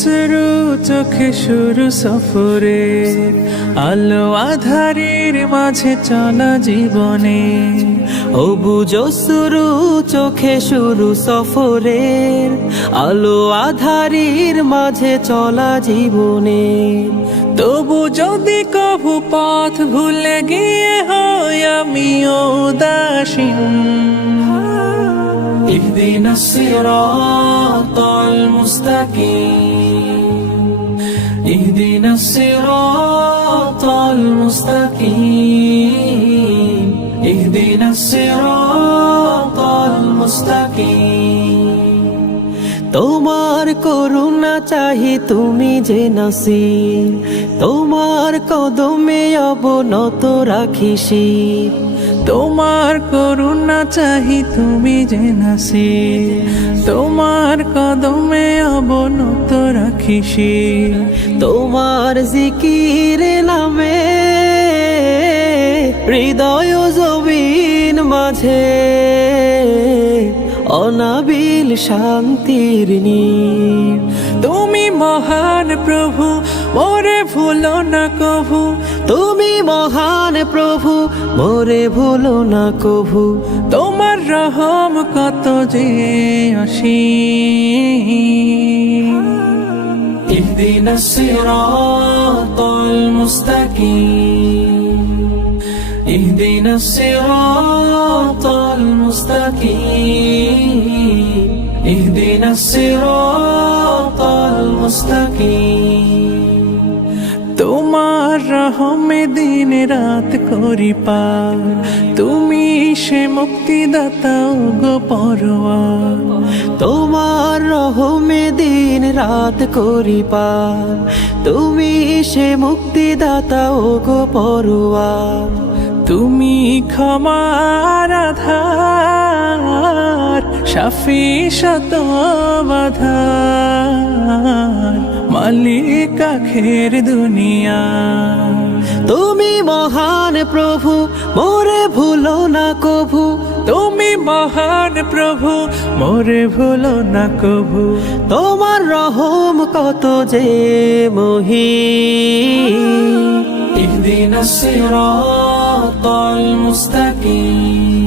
শুরু চোখে শুরু সফরে আলো আধারের মাঝে চলা জীবনে। বুঝো চোখে শুরু সফরের আলো আধারির মাঝে চলা জীবনে। তবু যদি কভু পথ ভুলে গিয়ে হয় আমিও উদাসীন اهدنا الصراط المستقيم اهدنا الصراط المستقيم اهدنا الصراط المستقيم তোমার করুণা চাহি তুমি যে নাসির তোমার কদমে অবনত রাখিসি তোমার করুণা চাহি তুমি যে নাসি, তোমার কদমে অবনত রাখিসি। তোমার জিকির নামে হৃদয় জবিন মাঝে অনাবিল শান্তির নীর। তুমি মহান প্রভু মোরে ভুলো না কভু তুমি মহান প্রভু মোরে ভুলো না কভু তোমার রহম কত যে অসীম اهدنا الصراط المستقيم اهدنا الصراط المستقيم اهدنا الصراط তোমার রহমে দিন রাত করি তুমি সে মুক্তিদাতা গো পরোয়া তোমার রহমে দিন রাত করি তুমি সে মুক্তিদাতা গো পরোয়া তুমি ক্ষমা রাধা সাফি শত বাধার মালিক আখের দুনিয়া তুমি মহান প্রভু মোরে ভুলো না কভু তুমি মহান প্রভু মোরে ভুলো না কভু তোমার রহম কত যে মহি اهدنا الصراط المستقيم